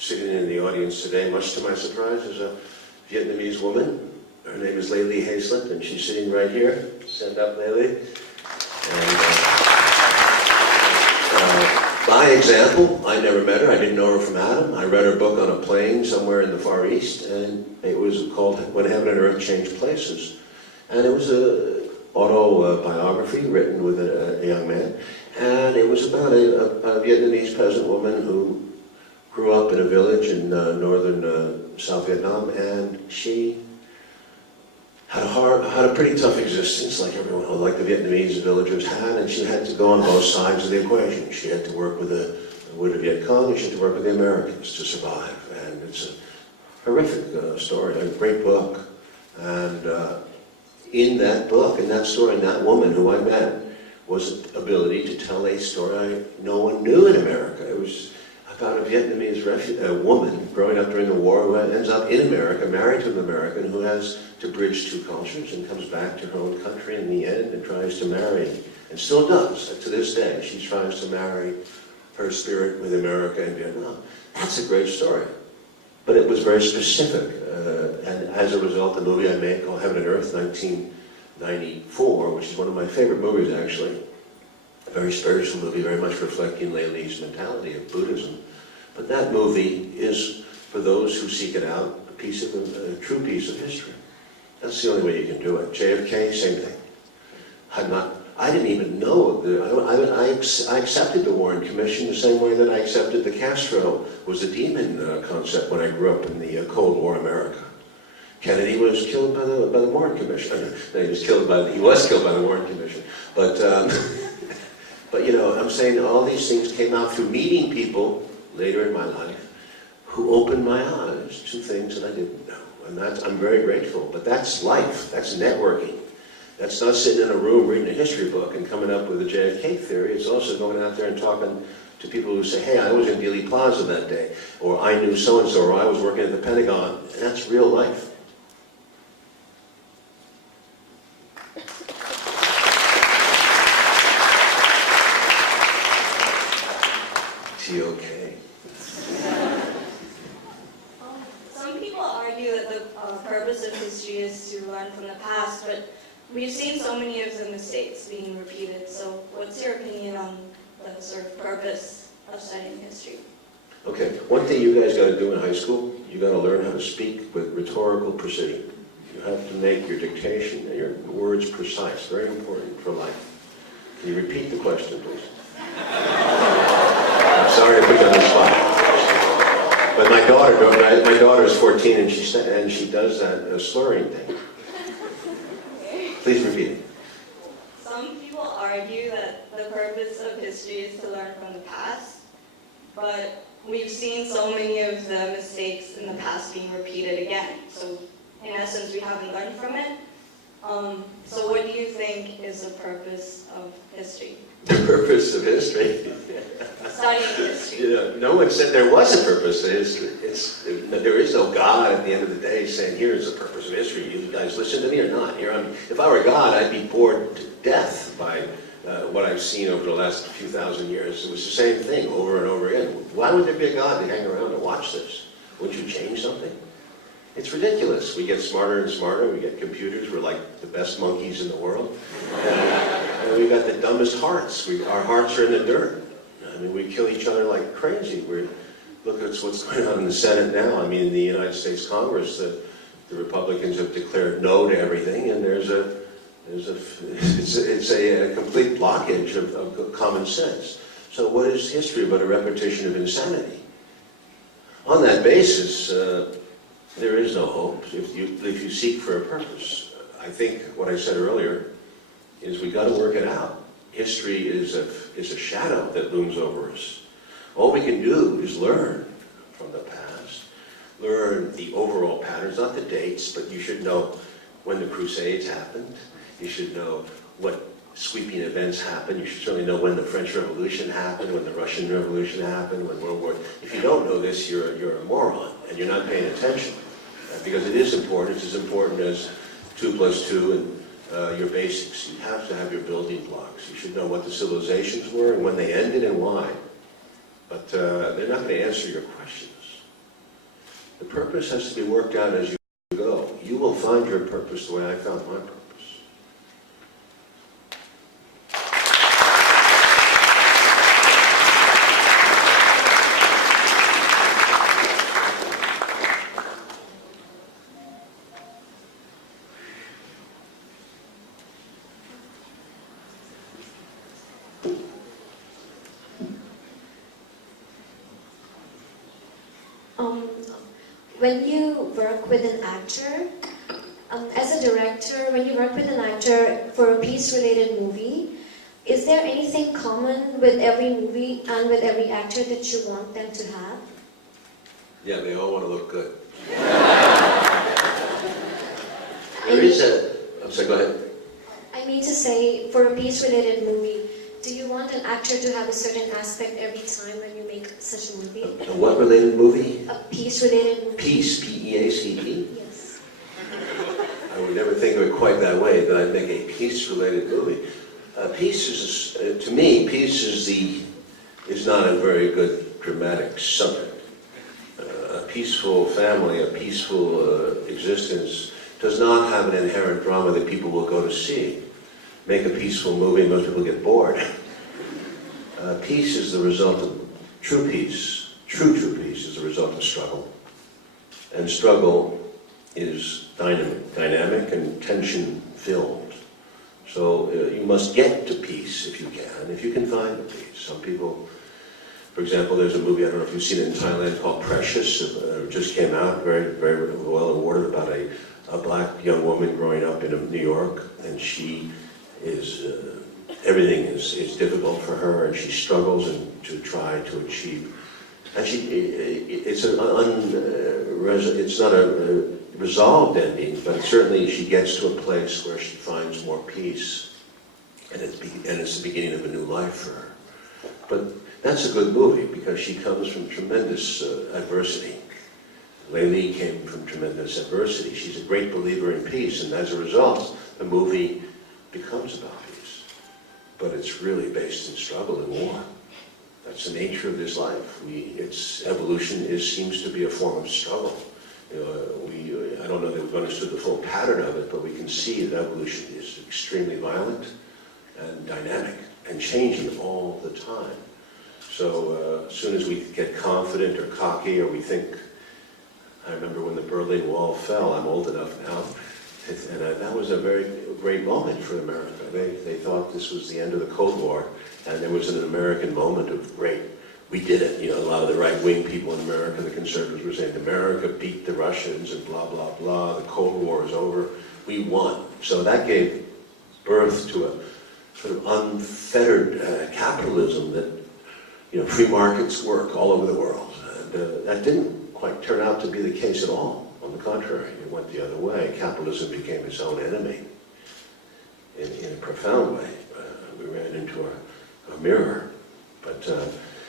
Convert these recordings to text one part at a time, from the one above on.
sitting in the audience today, much to my surprise, is a Vietnamese woman. Her name is Lê Ly Hazlett, and she's sitting right here. Stand up, Lê Ly. By example, I never met her. I didn't know her from Adam. I read her book on a plane somewhere in the Far East, and it was called When Heaven and Earth Change Places. And it was an autobiography written with a young man. And it was about a Vietnamese peasant woman who grew up in a village in northern South Vietnam, and she had a pretty tough existence, like everyone, like the Vietnamese villagers had, and she had to go on both sides of the equation. She had to work with the Viet Cong, and she had to work with the Americans to survive. And it's a horrific story, a great book. And in that book, in that story, and that woman who I met was the ability to tell a story no one knew in America. It was about a Vietnamese woman growing up during the war who ends up in America, married to an American, who has to bridge two cultures and comes back to her own country in the end and tries to marry, and still does to this day. She tries to marry her spirit with America and Vietnam. That's a great story. But it was very specific. And as a result, the movie I made called Heaven and Earth, 1994, which is one of my favorite movies actually, a very spiritual movie, very much reflecting Lê Ly's mentality of Buddhism. But that movie is, for those who seek it out, a true piece of history. That's the only way you can do it. JFK, same thing. I didn't even know. I accepted the Warren Commission the same way that I accepted the Castro was a demon concept when I grew up in the Cold War America. Kennedy was killed by the Warren Commission. No, he was killed by the Warren Commission. But but you know, I'm saying all these things came out through meeting people later in my life who opened my eyes to things that I didn't know. And I'm very grateful. But that's life. That's networking. That's not sitting in a room reading a history book and coming up with a JFK theory. It's also going out there and talking to people who say, hey, I was in Dealey Plaza that day, or I knew so-and-so, or I was working at the Pentagon. And that's real life. Okay. Some people argue that the purpose of history is to learn from the past, but we've seen so many of the mistakes being repeated. So what's your opinion on the sort of purpose of studying history? Okay, one thing you guys got to do in high school, you got to learn how to speak with rhetorical precision. You have to make your dictation and your words precise, very important for life. Can you repeat the question, please? Sorry to put you on the spot. But my daughter is 14 and she does that slurring thing. Please repeat it. Some people argue that the purpose of history is to learn from the past, but we've seen so many of the mistakes in the past being repeated again. So in essence, we haven't learned from it. So what do you think is the purpose of history? The purpose of history? Studying history. You know, no one said there was a purpose of history. There is no God at the end of the day saying, here's the purpose of history. You guys listen to me or not? If I were God, I'd be bored to death by what I've seen over the last few thousand years. It was the same thing over and over again. Why would there be a God to hang around and watch this? Wouldn't you change something? It's ridiculous. We get smarter and smarter. We get computers. We're like the best monkeys in the world. And we've got the dumbest hearts. Our hearts are in the dirt. I mean, we kill each other like crazy. Look at what's going on in the Senate now. I mean, in the United States Congress, the Republicans have declared no to everything, and it's a complete blockage of common sense. So what is history but a repetition of insanity? On that basis, there is no hope if you seek for a purpose. I think what I said earlier is we got to work it out. History is a shadow that looms over us. All we can do is learn from the past, learn the overall patterns, not the dates, but you should know when the Crusades happened. You should know what sweeping events happened. You should certainly know when the French Revolution happened, when the Russian Revolution happened, when World War. If you don't know this, you're a moron and you're not paying attention, because it is important. It's as important as 2 + 2 and your basics. You have to have your building blocks. You should know what the civilizations were and when they ended and why. But they're not going to answer your questions. purpose has to be worked out as you go. You will find your purpose the way I found my purpose. When you work with an actor, as a director, when you work with an actor for a piece-related movie, is there anything common with every movie and with every actor that you want them to have? Yeah, they all want to look good. There is a... I'm sorry, go ahead. I mean to say, for a piece-related movie, do you want an actor to have a certain aspect every time when you make such a movie? A what related movie? A piece-related movie. Peace, P-E-A-C-E? Yes. I would never think of it quite that way, that I'd make a peace-related movie. Peace is, to me, peace is not a very good dramatic subject. A peaceful family, a peaceful existence does not have an inherent drama that people will go to see. Make a peaceful movie, most people get bored. Peace is the result of true peace. True peace is the result of struggle. And struggle is dynamic and tension-filled. So you must get to peace if you can find the peace. Some people, for example, there's a movie, I don't know if you've seen it in Thailand, called Precious. It just came out, very, very well awarded, about a black young woman growing up in New York, and she is, everything is difficult for her, and she struggles to try to achieve. And it's not a resolved ending, but certainly she gets to a place where she finds more peace, and it's the beginning of a new life for her. But that's a good movie because she comes from tremendous adversity. Layli came from tremendous adversity. She's a great believer in peace, and as a result, the movie becomes about peace. But it's really based in struggle and war. That's the nature of this life. Its evolution seems to be a form of struggle. I don't know that we've understood the full pattern of it, but we can see that evolution is extremely violent and dynamic and changing all the time. So as soon as we get confident or cocky, or we think, I remember when the Berlin Wall fell, I'm old enough now, and that was a very great moment for America. They thought this was the end of the Cold War, and there was an American moment of great, we did it. A lot of the right-wing people in America, the conservatives, were saying, America beat the Russians and blah, blah, blah, the Cold War is over, we won. So that gave birth to a sort of unfettered capitalism that, free markets work all over the world. And that didn't quite turn out to be the case at all. On the contrary, it went the other way. Capitalism became its own enemy in a profound way. We ran into a mirror. But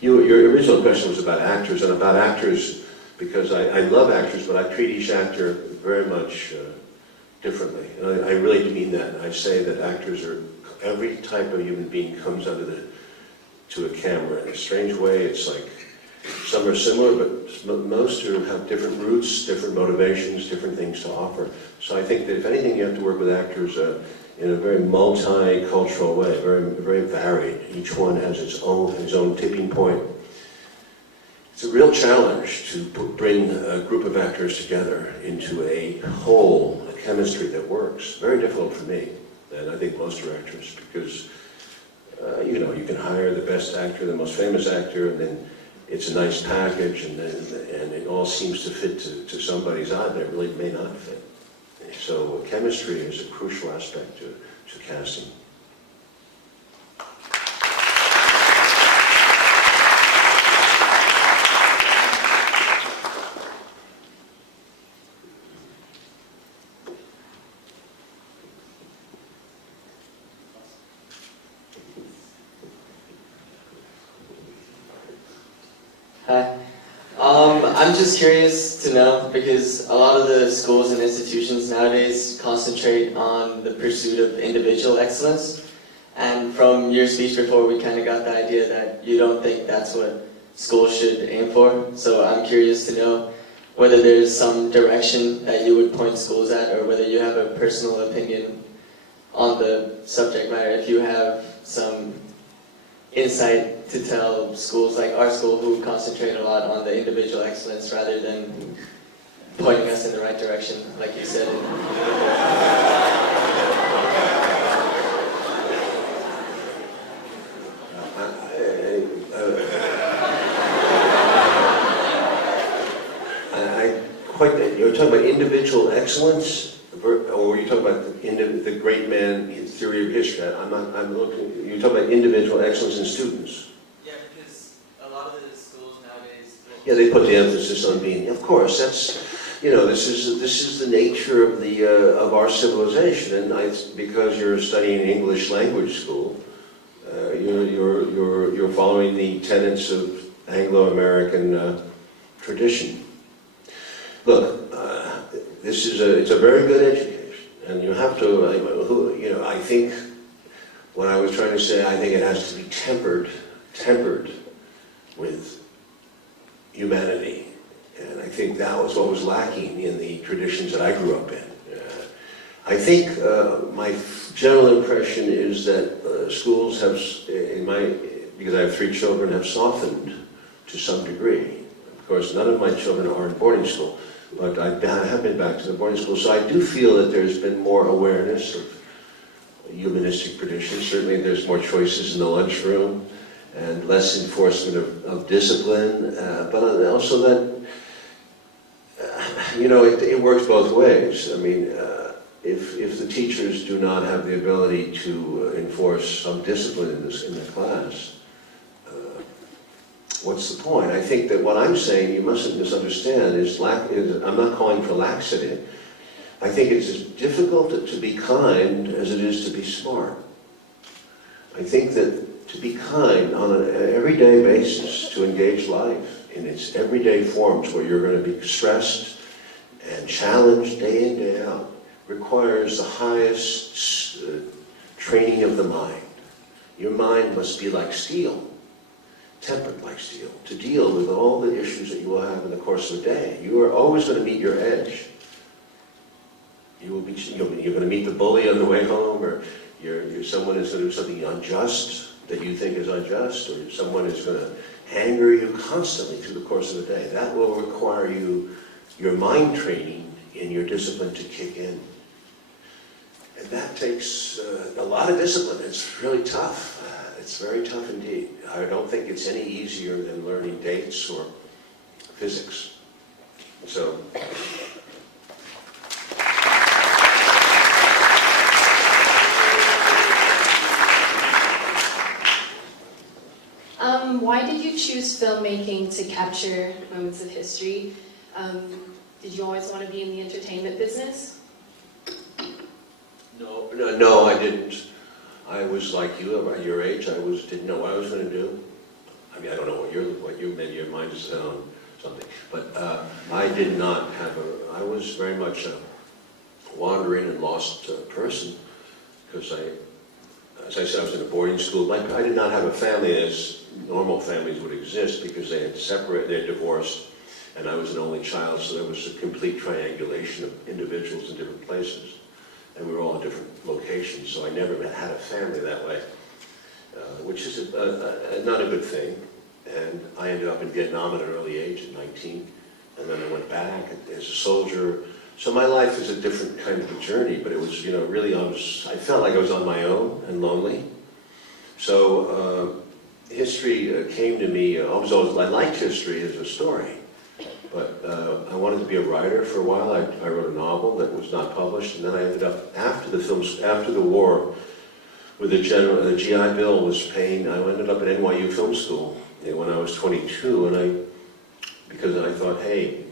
your original question was about actors, and about actors, because I love actors, but I treat each actor very much differently. And I really mean that. I say that actors are, every type of human being comes to a camera in a strange way. It's like, some are similar, but most have different roots, different motivations, different things to offer. So I think that if anything, you have to work with actors in a very multicultural way, very, very varied. Each one has his own tipping point. It's a real challenge to bring a group of actors together into a whole, a chemistry that works. Very difficult for me, and I think most directors, because you can hire the best actor, the most famous actor, and then it's a nice package, and it all seems to fit to somebody's eye, but it really may not fit. So chemistry is a crucial aspect to casting. Hi. I'm just curious to know, because a lot of the schools and institutions nowadays concentrate on the pursuit of individual excellence, and from your speech before we kind of got the idea that you don't think that's what schools should aim for. So I'm curious to know, whether there's some direction that you would point schools at, or whether you have a personal opinion on the subject matter, if you have some insight to tell schools like our school who concentrate a lot on the individual excellence rather than pointing us in the right direction, like you said. You're talking about individual excellence, or were you talking about the great man theory of history? I'm looking. You're talking about individual excellence in students. Yeah, because a lot of the schools nowadays. Yeah, they put the emphasis on being. Of course, that's this is the nature of the of our civilization, and because you're studying English language school, you're following the tenets of Anglo-American tradition. Look, it's a very good education, and you have to, I think, what I was trying to say, I think it has to be tempered with humanity, and I think that was what was lacking in the traditions that I grew up in. I think my general impression is that schools have, because I have 3 children, have softened to some degree. Of course, none of my children are in boarding school, but I have been back to the boarding school, so I do feel that there's been more awareness of humanistic traditions. Certainly there's more choices in the lunchroom and less enforcement of discipline, but also that, it works both ways. I mean, if the teachers do not have the ability to enforce some discipline in the class, what's the point? I think that what I'm saying, you mustn't misunderstand, I'm not calling for laxity. I think it's as difficult to be kind as it is to be smart. I think that to be kind on an everyday basis, to engage life in its everyday forms where you're going to be stressed and challenged day in, day out, requires the highest training of the mind. Your mind must be like steel, tempered like steel, to deal with all the issues that you will have in the course of a day. You are always going to meet your edge. You're going to meet the bully on the way home, or someone is going to do something unjust that you think is unjust, or someone is going to anger you constantly through the course of the day. That will require your mind training and your discipline to kick in. And that takes a lot of discipline. It's really tough. It's very tough indeed. I don't think it's any easier than learning dates or physics. So. Why did you choose filmmaking to capture moments of history? Did you always want to be in the entertainment business? No, I didn't. I was like you, at your age, didn't know what I was going to do. I mean, I don't know maybe your mind is on something. But I did not I was very much a wandering and lost person, because as I said, I was in a boarding school. I did not have a family as normal families would exist, because they had divorced, and I was an only child, so there was a complete triangulation of individuals in different places. And we were all in different locations, so I never had a family that way, which is not a good thing. And I ended up in Vietnam at an early age, at 19, and then I went back as a soldier. So my life is a different kind of a journey, but it was, really, I felt like I was on my own and lonely. So history came to me. I liked history as a story. But I wanted to be a writer for a while. I wrote a novel that was not published, and then I ended up, after the war, with the GI Bill was paying, I ended up at NYU Film School when I was 22, because I thought, hey,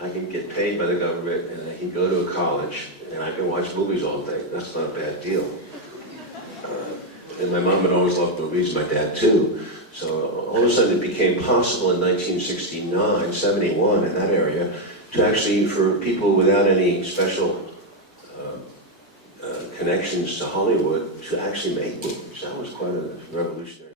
I can get paid by the government, and I can go to a college, and I can watch movies all day. That's not a bad deal. And my mom had always loved movies, my dad too. So all of a sudden it became possible in 1969, 71, in that area, to actually, for people without any special connections to Hollywood, to actually make movies. That was quite a revolutionary.